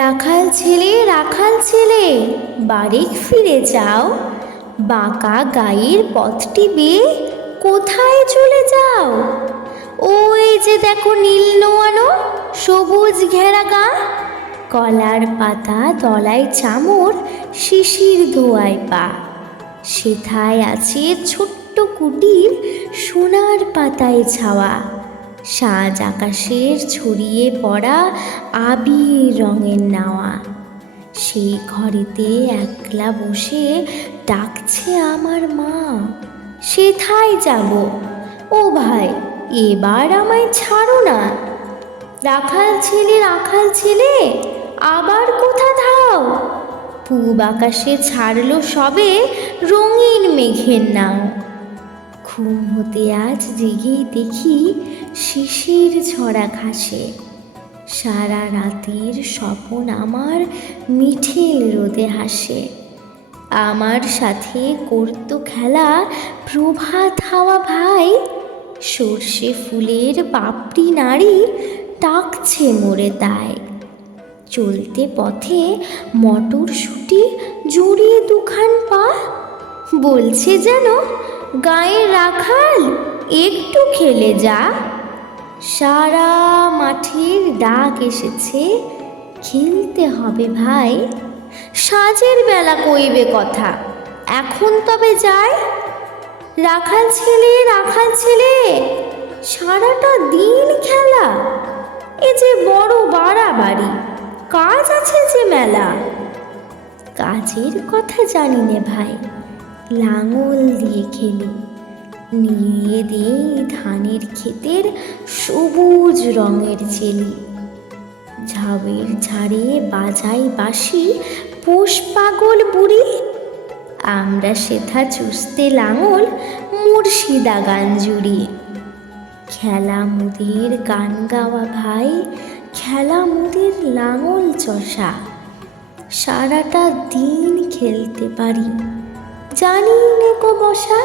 রাখাল ছেলে রাখাল ছেলে, বাড়ি ফিরে যাও। বাঁকা গায়ের পথটি বেয়ে কোথায় চলে যাও? ওই যে দেখো নীল নোয়ানো, সবুজ ঘেরা গা। কলার পাতা তলায় চামর, শিশির ধোয়ায় পা। সেথায় আছে ছোট্ট কুটির, সোনার পাতায় ছাওয়া। সাজ আকাশের ছড়িয়ে পড়া আবির রঙের নাওয়া। সেই ঘরেতে একলা বসে ডাকছে আমার মা, সেথায় যাব? ও ভাই, এবার আমায় ছাড়ো না। রাখাল ছেলে রাখাল ছেলে, আবার কোথা ধাও? পূব আকাশে ছাড়লো সবে রঙিন মেঘের নাও। ঘুম হতে আজ জেগেই দেখি শিশির ঝরা ঘাসে। সারা রাতের স্বপন আমার মিঠেল রোদে হাসে। আমার সাথে করতো খেলা প্রভাত হাওয়া ভাই। সর্ষে ফুলের পাপড়ি নাড়ি টাকছে মোরে তাই। চলতে পথে মটর মটরশুঁটি জড়িয়ে দুখান পা। বলছে যেন গায়ে রাখাল, একটু খেলে যা। সারা মাঠের ডাক এসেছে, খেলতে হবে ভাই। সাজের বেলা কইবে কথা, এখন তবে যাই। রাখাল ছেলে রাখাল ছেলে, সারাটা দিন খেলা। এ যে বড় বাড়াবাড়ি, কাজ আছে যে মেলা। কাজের কথা জানি নে ভাই। লাঙল দিয়ে খেলি। নিয়ে দিই ধানের ক্ষেতের সবুজ রঙের চেলি। ঝাউয়ের ঝাড়ে বাজাই বাঁশি, পোষ পাগল বুড়ি। আমরা সেথা চুষতে লাঙল মুর্শিদা গান জুড়ি। খেলা মুদের গান গাওয়া ভাই, খেলা মুদের লাঙল চষা। সারাটা দিন খেলতে পারি। জানি নেকো বসা